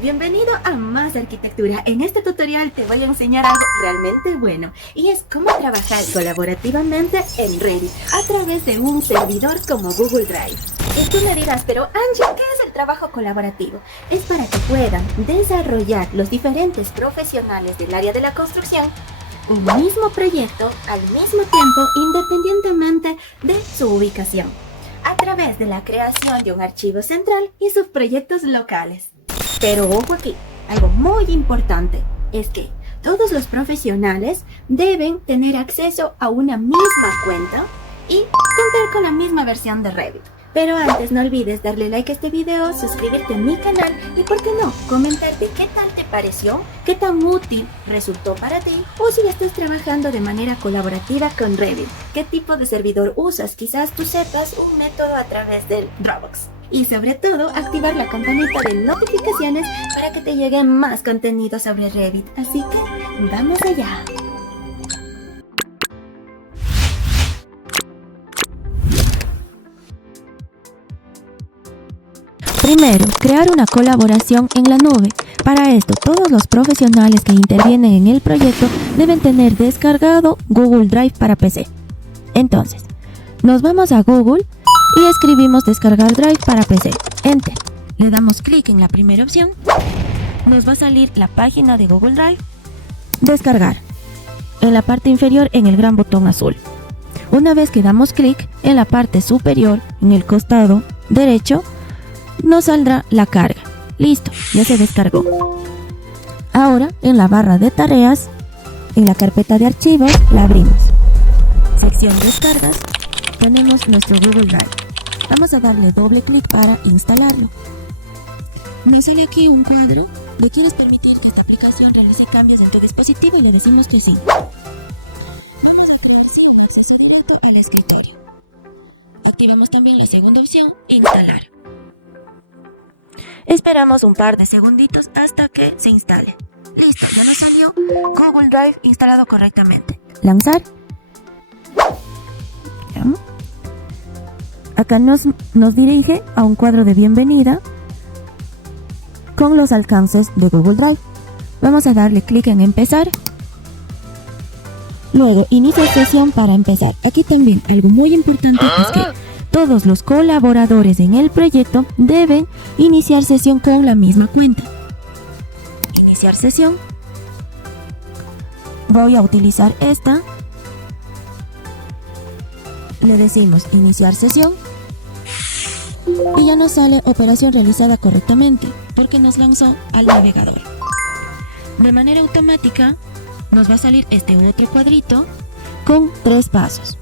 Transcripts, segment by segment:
bienvenido a Más Arquitectura. En este tutorial te voy a enseñar algo realmente bueno y es cómo trabajar colaborativamente en Revit a través de un servidor como Google Drive. Y tú me dirás, pero Angie, ¿qué es el trabajo colaborativo? Es para que puedan desarrollar los diferentes profesionales del área de la construcción un mismo proyecto al mismo tiempo independientemente de su ubicación, a través de la creación de un archivo central y sus proyectos locales. Pero ojo aquí, algo muy importante es que todos los profesionales deben tener acceso a una misma cuenta y contar con la misma versión de Revit. Pero antes no olvides darle like a este video, suscribirte a mi canal y por qué no, comentarte qué tal te pareció, qué tan útil resultó para ti o si ya estás trabajando de manera colaborativa con Revit, qué tipo de servidor usas, quizás tú sepas un método a través del Dropbox. Y sobre todo, activar la campanita de notificaciones para que te lleguen más contenido sobre Revit. Así que, ¡vamos allá! Primero, crear una colaboración en la nube. Para esto, todos los profesionales que intervienen en el proyecto deben tener descargado Google Drive para PC. Entonces, nos vamos a Google y escribimos descargar Drive para PC. Enter. Le damos clic en la primera opción. Nos va a salir la página de Google Drive. Descargar. En la parte inferior en el gran botón azul. Una vez que damos clic en la parte superior, en el costado derecho, nos saldrá la carga. Listo, ya se descargó. Ahora en la barra de tareas, en la carpeta de archivos, la abrimos. Sección descargas, tenemos nuestro Google Drive. Vamos a darle doble clic para instalarlo. Nos sale aquí un cuadro. ¿Le quieres permitir que esta aplicación realice cambios en tu dispositivo? Y le decimos que sí. Vamos a crear sí un acceso directo al escritorio. Activamos también la segunda opción, instalar. Esperamos un par de segunditos hasta que se instale. Listo, ya nos salió Google Drive instalado correctamente. Lanzar. ¿Ya? Acá nos dirige a un cuadro de bienvenida con los alcances de Google Drive. Vamos a darle clic en empezar. Luego, inicia sesión para empezar. Aquí también algo muy importante es que todos los colaboradores en el proyecto deben iniciar sesión con la misma cuenta. Iniciar sesión. Voy a utilizar esta. Le decimos iniciar sesión. Y ya nos sale operación realizada correctamente porque nos lanzó al navegador. De manera automática nos va a salir este otro cuadrito con 3 pasos.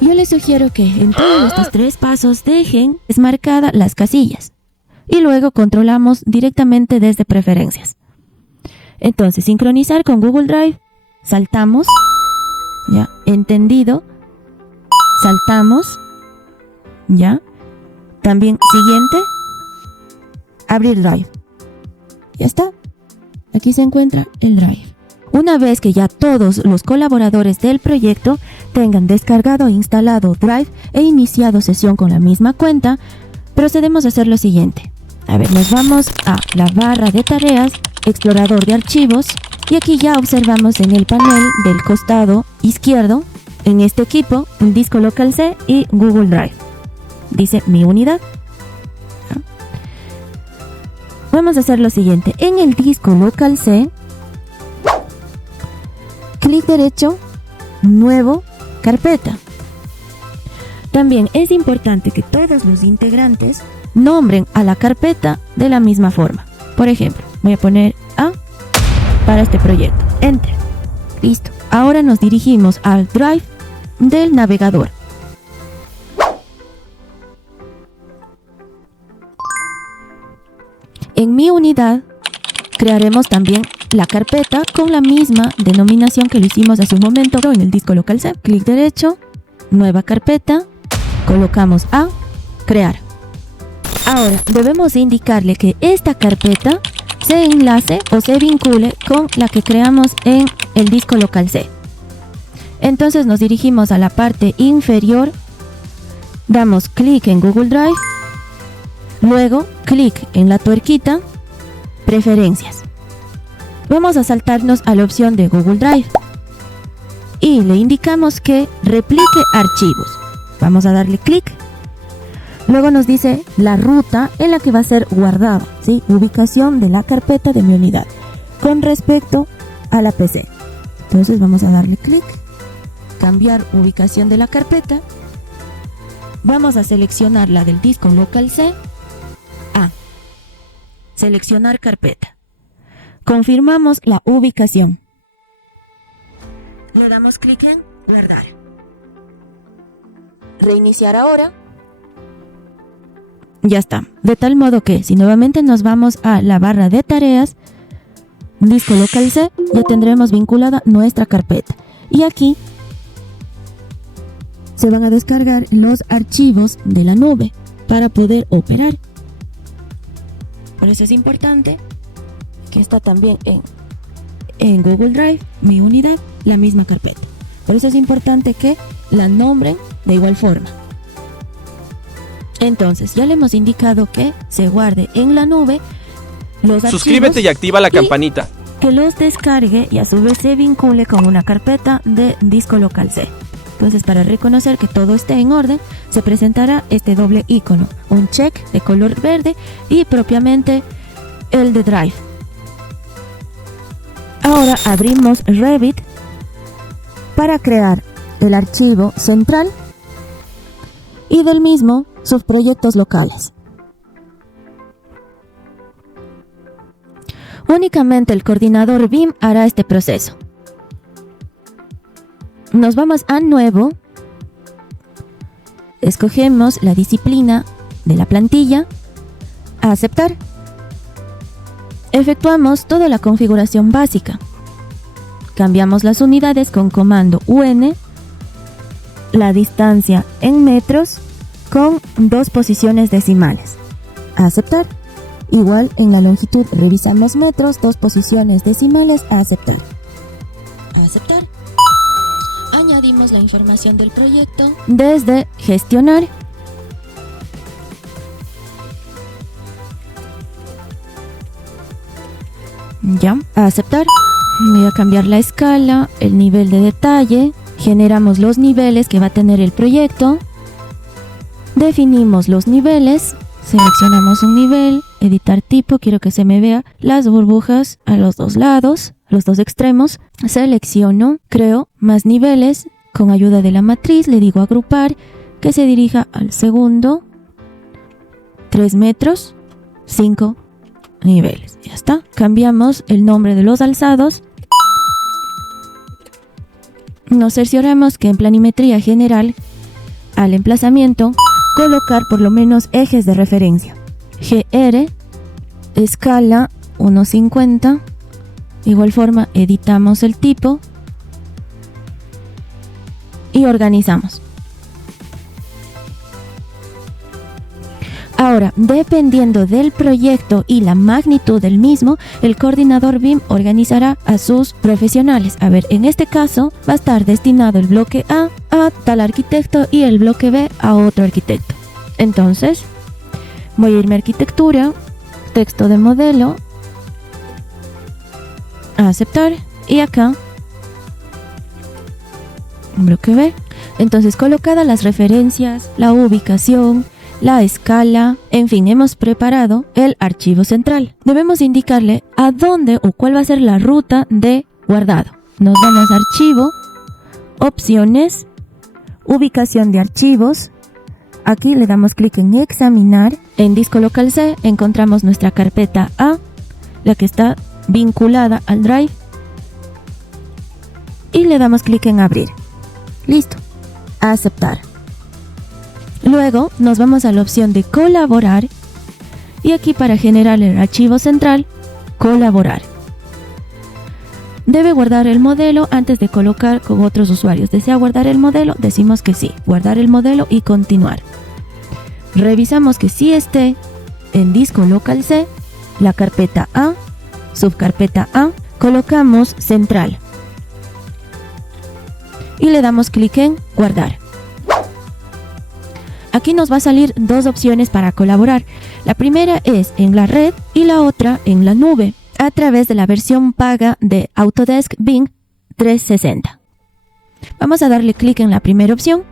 Yo les sugiero que en todos estos 3 pasos dejen desmarcadas las casillas y luego controlamos directamente desde preferencias. Entonces, sincronizar con Google Drive, saltamos, ya, entendido, saltamos, ya, también siguiente, abrir Drive. Ya está, aquí se encuentra el Drive. Una vez que ya todos los colaboradores del proyecto tengan descargado e instalado Drive e iniciado sesión con la misma cuenta, procedemos a hacer lo siguiente. A ver, nos vamos a la barra de tareas, explorador de archivos, y aquí ya observamos en el panel del costado izquierdo, en este equipo, un disco local C y Google Drive. Dice mi unidad. Vamos a hacer lo siguiente. En el disco local C, clic derecho, nuevo, carpeta. También es importante que todos los integrantes nombren a la carpeta de la misma forma. Por ejemplo, voy a poner A para este proyecto. Enter. Listo. Ahora nos dirigimos al Drive del navegador. En mi unidad crearemos también la carpeta con la misma denominación que lo hicimos hace un momento en el disco local C. Clic derecho, nueva carpeta, colocamos A, crear. Ahora debemos indicarle que esta carpeta se enlace o se vincule con la que creamos en el disco local C. Entonces nos dirigimos a la parte inferior, damos clic en Google Drive, luego clic en la tuerquita Preferencias. Vamos a saltarnos a la opción de Google Drive y le indicamos que replique archivos. Vamos a darle clic. Luego nos dice la ruta en la que va a ser guardado, ¿sí? Ubicación de la carpeta de mi unidad con respecto a la PC. Entonces vamos a darle clic, cambiar ubicación de la carpeta. Vamos a seleccionar la del disco local C. Seleccionar carpeta. Confirmamos la ubicación. Le damos clic en guardar. Reiniciar ahora. Ya está. De tal modo que si nuevamente nos vamos a la barra de tareas, disco local C, ya tendremos vinculada nuestra carpeta. Y aquí se van a descargar los archivos de la nube para poder operar. Por eso es importante que está también en Google Drive, mi unidad, la misma carpeta. Por eso es importante que la nombren de igual forma. Entonces, ya le hemos indicado que se guarde en la nube los archivos. Suscríbete y activa la campanita. Que los descargue y a su vez se vincule con una carpeta de disco local C. Entonces, para reconocer que todo esté en orden, se presentará este doble icono, un check de color verde y propiamente el de Drive. Ahora abrimos Revit para crear el archivo central y del mismo sus proyectos locales. Únicamente el coordinador BIM hará este proceso. Nos vamos a Nuevo, escogemos la disciplina de la plantilla, a Aceptar. Efectuamos toda la configuración básica. Cambiamos las unidades con comando UN, la distancia en metros con 2 posiciones decimales. A Aceptar. Igual en la longitud revisamos metros, 2 posiciones decimales. A Aceptar. A Aceptar. Añadimos la información del proyecto desde Gestionar. Ya, a Aceptar. Voy a cambiar la escala, el nivel de detalle. Generamos los niveles que va a tener el proyecto. Definimos los niveles. Seleccionamos un nivel, editar tipo, quiero que se me vea las burbujas a los dos lados, los dos extremos. Selecciono, creo más niveles, con ayuda de la matriz le digo agrupar, que se dirija al segundo, 3 metros, 5 niveles. Ya está, cambiamos el nombre de los alzados. Nos cercioramos que en planimetría general, al emplazamiento, colocar por lo menos ejes de referencia. GR, escala 1.50. De igual forma editamos el tipo y organizamos. Ahora, dependiendo del proyecto y la magnitud del mismo, el coordinador BIM organizará a sus profesionales. A ver, en este caso va a estar destinado el bloque A tal arquitecto y el bloque B a otro arquitecto. Entonces, voy a irme a arquitectura, texto de modelo, a Aceptar y acá, bloque B. Entonces, colocadas las referencias, la ubicación, la escala, en fin, hemos preparado el archivo central. Debemos indicarle a dónde o cuál va a ser la ruta de guardado. Nos vamos a Archivo, Opciones, Ubicación de archivos. Aquí le damos clic en Examinar. En disco local C encontramos nuestra carpeta A, la que está vinculada al Drive. Y le damos clic en Abrir. Listo. A Aceptar. Luego nos vamos a la opción de Colaborar. Y aquí para generar el archivo central, Colaborar. Debe guardar el modelo antes de colocar con otros usuarios. ¿Desea guardar el modelo? Decimos que sí. Guardar el modelo y continuar. Revisamos que sí esté en disco local C, la carpeta A, subcarpeta A. Colocamos central. Y le damos clic en guardar. aquí nos va a salir dos opciones para colaborar. La primera es en la red y la otra en la nube, a través de la versión paga de Autodesk BIM 360. Vamos a darle clic en la primera opción.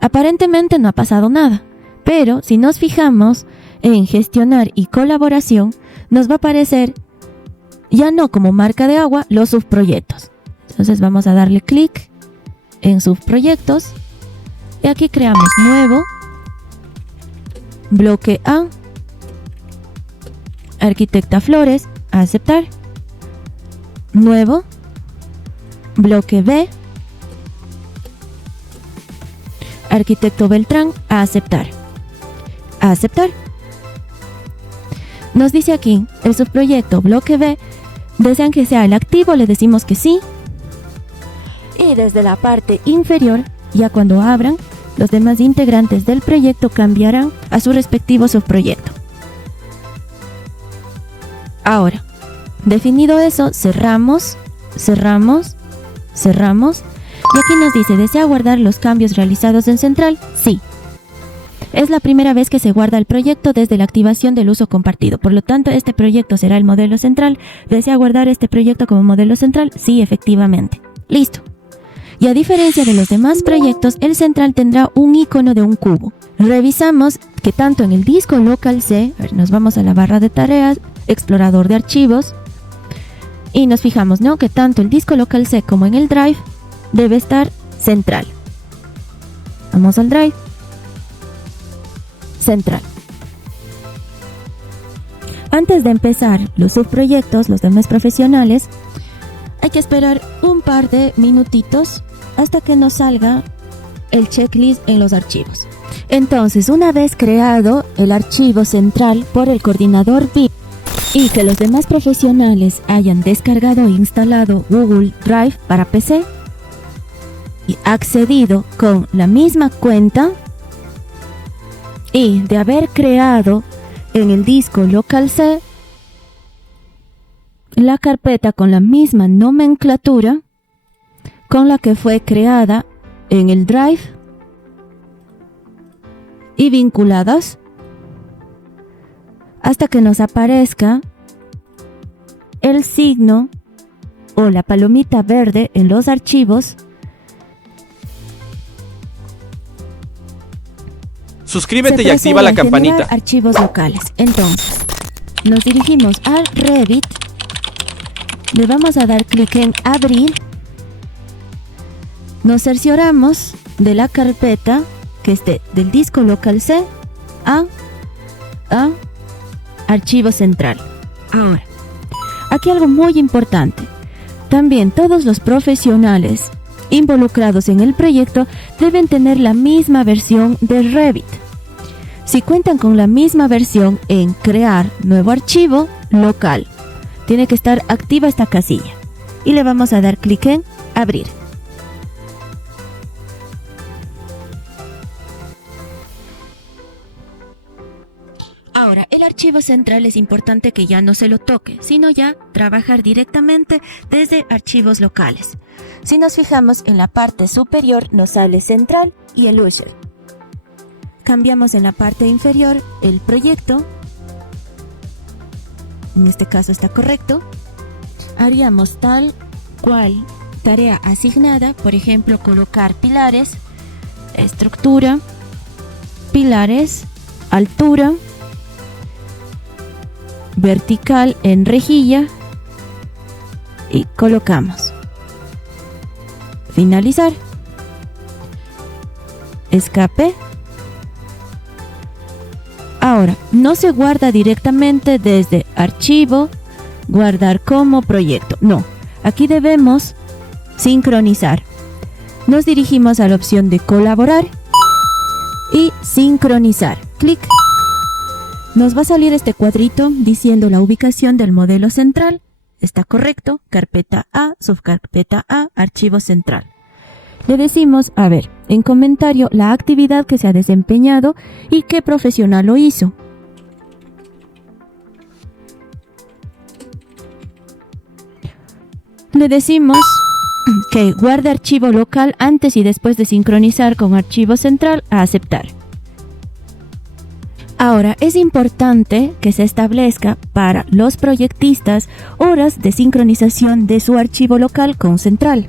Aparentemente no ha pasado nada, pero si nos fijamos en gestionar y colaboración, nos va a aparecer ya no como marca de agua los subproyectos. Entonces vamos a darle clic en subproyectos y aquí creamos nuevo, bloque A, Arquitecta Flores, a aceptar, nuevo, bloque B, Arquitecto Beltrán, a aceptar, a aceptar. Nos dice aquí, el subproyecto bloque B, desean que sea el activo, le decimos que sí. Y desde la parte inferior, ya cuando abran, los demás integrantes del proyecto cambiarán a su respectivo subproyecto. Ahora, definido eso, cerramos, cerramos, cerramos. Y aquí nos dice, ¿desea guardar los cambios realizados en Central? Sí. Es la primera vez que se guarda el proyecto desde la activación del uso compartido. Por lo tanto, este proyecto será el modelo central. ¿Desea guardar este proyecto como modelo central? Sí, efectivamente. Listo. Y a diferencia de los demás proyectos, el central tendrá un icono de un cubo. Revisamos que tanto en el disco local C, nos vamos a la barra de tareas, explorador de archivos, y nos fijamos, ¿no?, que tanto el disco local C como en el drive debe estar central. Vamos al drive. Central. Antes de empezar los subproyectos, los demás profesionales, hay que esperar un par de minutitos hasta que nos salga el checklist en los archivos. Entonces, una vez creado el archivo central por el coordinador BIM y que los demás profesionales hayan descargado e instalado Google Drive para PC y accedido con la misma cuenta y de haber creado en el disco local C la carpeta con la misma nomenclatura con la que fue creada en el Drive y vinculadas hasta que nos aparezca el signo o la palomita verde en los archivos. Suscríbete y activa la campanita. Archivos locales. Entonces, nos dirigimos al Revit. Le vamos a dar clic en abrir. Nos cercioramos de la carpeta que esté del disco local C a archivo central. Ahora, aquí algo muy importante. También todos los profesionales involucrados en el proyecto deben tener la misma versión de Revit. Si cuentan con la misma versión en crear nuevo archivo local, tiene que estar activa esta casilla y le vamos a dar clic en abrir. Ahora, el archivo central es importante que ya no se lo toque, sino ya trabajar directamente desde archivos locales. Si nos fijamos en la parte superior nos sale central y el user. Cambiamos en la parte inferior el proyecto. En este caso está correcto. Haríamos tal cual tarea asignada, por ejemplo, colocar pilares, estructura, pilares, altura, vertical en rejilla y colocamos. Finalizar. Escape. Ahora, no se guarda directamente desde archivo, guardar como proyecto. No, aquí debemos sincronizar. Nos dirigimos a la opción de colaborar y sincronizar. Clic. Nos va a salir este cuadrito diciendo la ubicación del modelo central. Está correcto. Carpeta A, subcarpeta A, archivo central. Le decimos, a ver, en comentario la actividad que se ha desempeñado y qué profesional lo hizo. Le decimos que guarde archivo local antes y después de sincronizar con archivo central a aceptar. Ahora es importante que se establezca para los proyectistas horas de sincronización de su archivo local con central.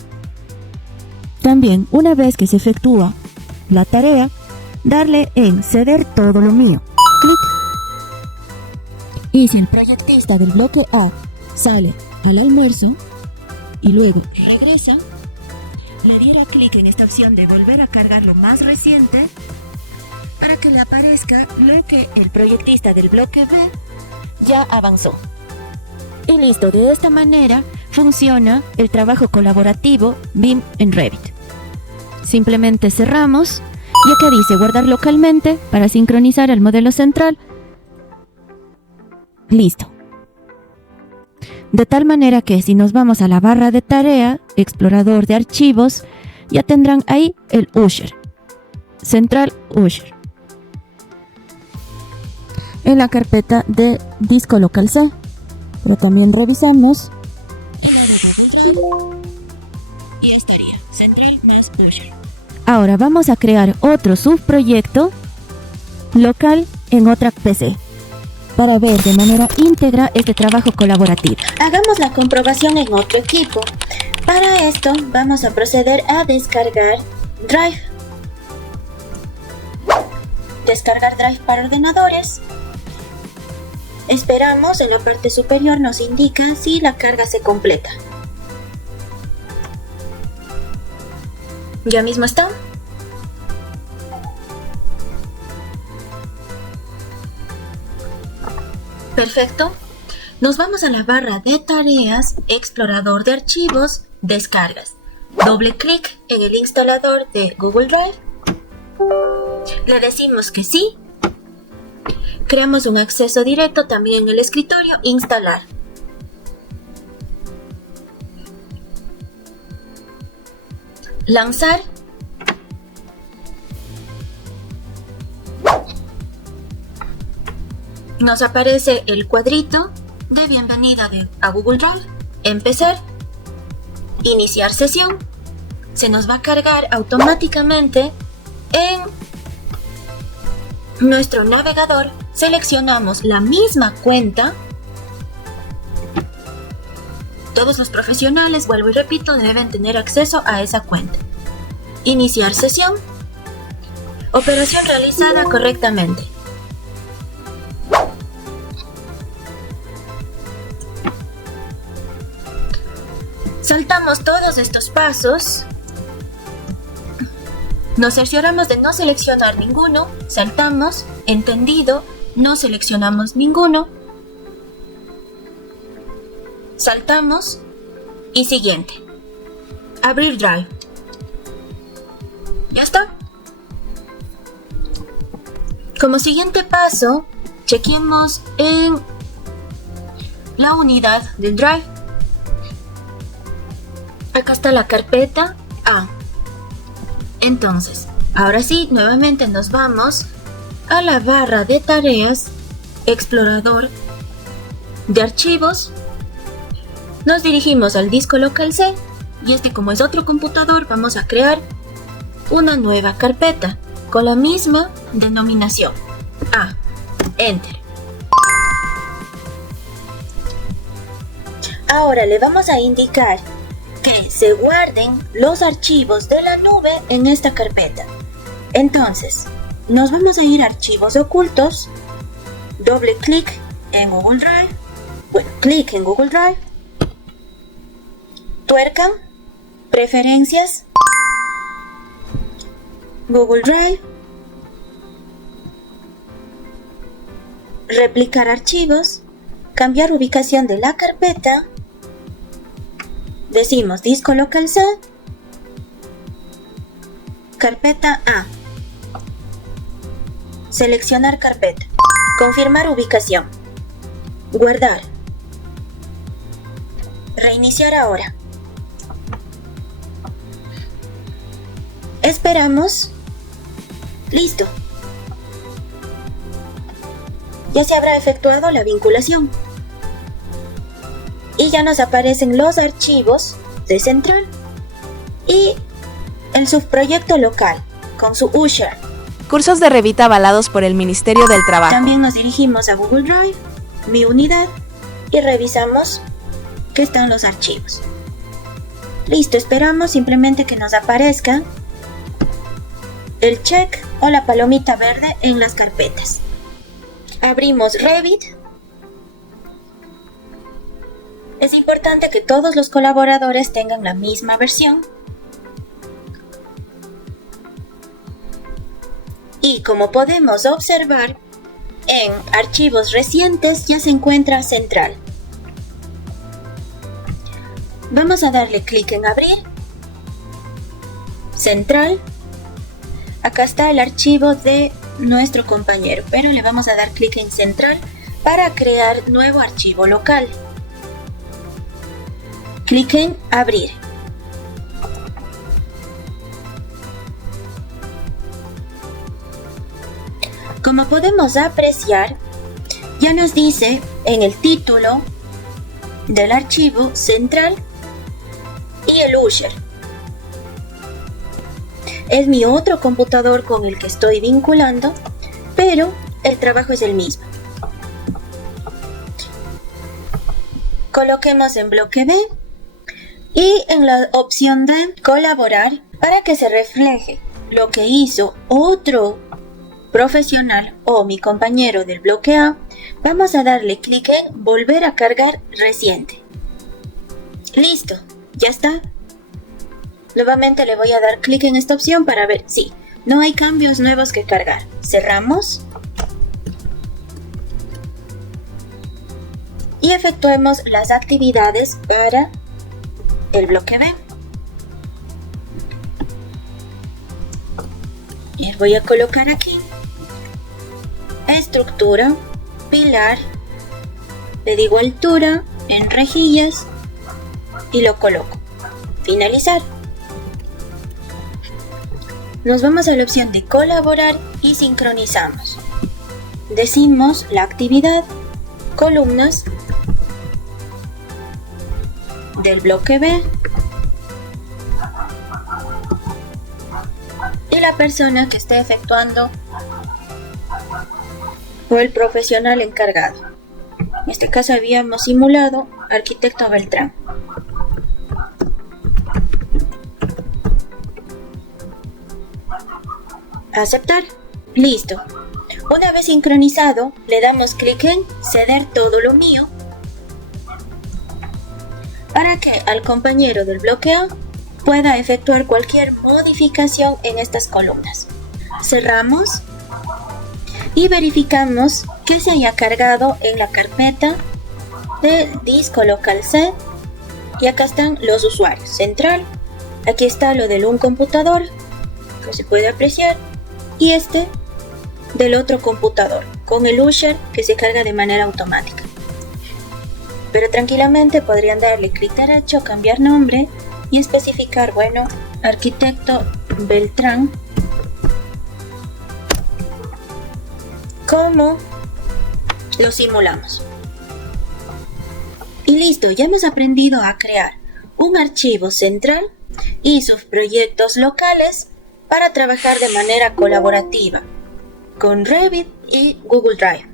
También, una vez que se efectúa la tarea, darle en ceder todo lo mío. Clic. Y si el proyectista del bloque A sale al almuerzo y luego regresa, le diera clic en esta opción de volver a cargar lo más reciente para que le aparezca lo que el proyectista del bloque B ya avanzó. Y listo, de esta manera funciona el trabajo colaborativo BIM en Revit. Simplemente cerramos y aquí dice guardar localmente para sincronizar el modelo central. Listo. De tal manera que si nos vamos a la barra de tarea, explorador de archivos, ya tendrán ahí el Usher, Central Usher, en la carpeta de disco local C. Pero también revisamos y estaría Central más Usher. Ahora vamos a crear otro subproyecto local en otra PC para ver de manera íntegra este trabajo colaborativo. Hagamos la comprobación en otro equipo. Para esto vamos a proceder a descargar Drive. Descargar Drive para ordenadores. Esperamos, en la parte superior nos indica si la carga se completa. Ya mismo está. Perfecto. Nos vamos a la barra de tareas, explorador de archivos, descargas. Doble clic en el instalador de Google Drive. Le decimos que sí. Creamos un acceso directo también en el escritorio, instalar. Lanzar. Nos aparece el cuadrito de bienvenida a Google Drive. Empezar. Iniciar sesión. Se nos va a cargar automáticamente en nuestro navegador. Seleccionamos la misma cuenta. Todos los profesionales, vuelvo y repito, deben tener acceso a esa cuenta. Iniciar sesión. Operación realizada correctamente. Saltamos todos estos pasos. Nos cercioramos de no seleccionar ninguno. Saltamos, entendido, no seleccionamos ninguno. Saltamos y siguiente. Abrir Drive. Ya está. Como siguiente paso, chequemos en la unidad del Drive. Acá está la carpeta A. Entonces, ahora sí, nuevamente nos vamos a la barra de tareas, explorador de archivos. Nos dirigimos al disco local C y como es otro computador, vamos a crear una nueva carpeta con la misma denominación. A. Enter. Ahora le vamos a indicar que se guarden los archivos de la nube en esta carpeta. Entonces, nos vamos a ir a archivos ocultos, doble clic en Google Drive, clic en Google Drive, tuerca, preferencias, Google Drive, replicar archivos, cambiar ubicación de la carpeta. Decimos disco local C, carpeta A. Seleccionar carpeta. Confirmar ubicación. Guardar. Reiniciar ahora. Esperamos. Listo. Ya se habrá efectuado la vinculación. Y ya nos aparecen los archivos de central. y el subproyecto local con su Usher. Cursos de Revit avalados por el Ministerio del Trabajo. También nos dirigimos a Google Drive, mi unidad, y revisamos que están los archivos. Listo, esperamos simplemente que nos aparezca el check o la palomita verde en las carpetas. Abrimos Revit. Es importante que todos los colaboradores tengan la misma versión. Y como podemos observar, en archivos recientes ya se encuentra Central. Vamos a darle clic en Abrir. Central. Acá está el archivo de nuestro compañero, pero le vamos a dar clic en Central para crear nuevo archivo local. Clic en Abrir. Como podemos apreciar, ya nos dice en el título del archivo Central y el Usher. Es mi otro computador con el que estoy vinculando, pero el trabajo es el mismo. Coloquemos en bloque B y en la opción de colaborar para que se refleje lo que hizo otro profesional o mi compañero del bloque A, vamos a darle clic en volver a cargar reciente. Listo, ya está. Nuevamente le voy a dar clic en esta opción para ver si no hay cambios nuevos que cargar. Cerramos y efectuemos las actividades para el bloque B. Y voy a colocar aquí estructura, pilar, le digo altura en rejillas y lo coloco. Finalizar. Nos vamos a la opción de colaborar y sincronizamos. Decimos la actividad, columnas del bloque B y la persona que esté efectuando o el profesional encargado. En este caso habíamos simulado arquitecto Beltrán. Aceptar. Listo. Una vez sincronizado, le damos clic en ceder todo lo mío para que al compañero del bloque A pueda efectuar cualquier modificación en estas columnas. Cerramos y verificamos que se haya cargado en la carpeta del disco local C. Y acá están los usuarios. Central. Aquí está lo del un computador que se puede apreciar. Y este del otro computador con el Usher que se carga de manera automática. Pero tranquilamente podrían darle clic derecho, cambiar nombre y especificar, bueno, arquitecto Beltrán, como lo simulamos. Y listo, ya hemos aprendido a crear un archivo central y sus proyectos locales para trabajar de manera colaborativa con Revit y Google Drive.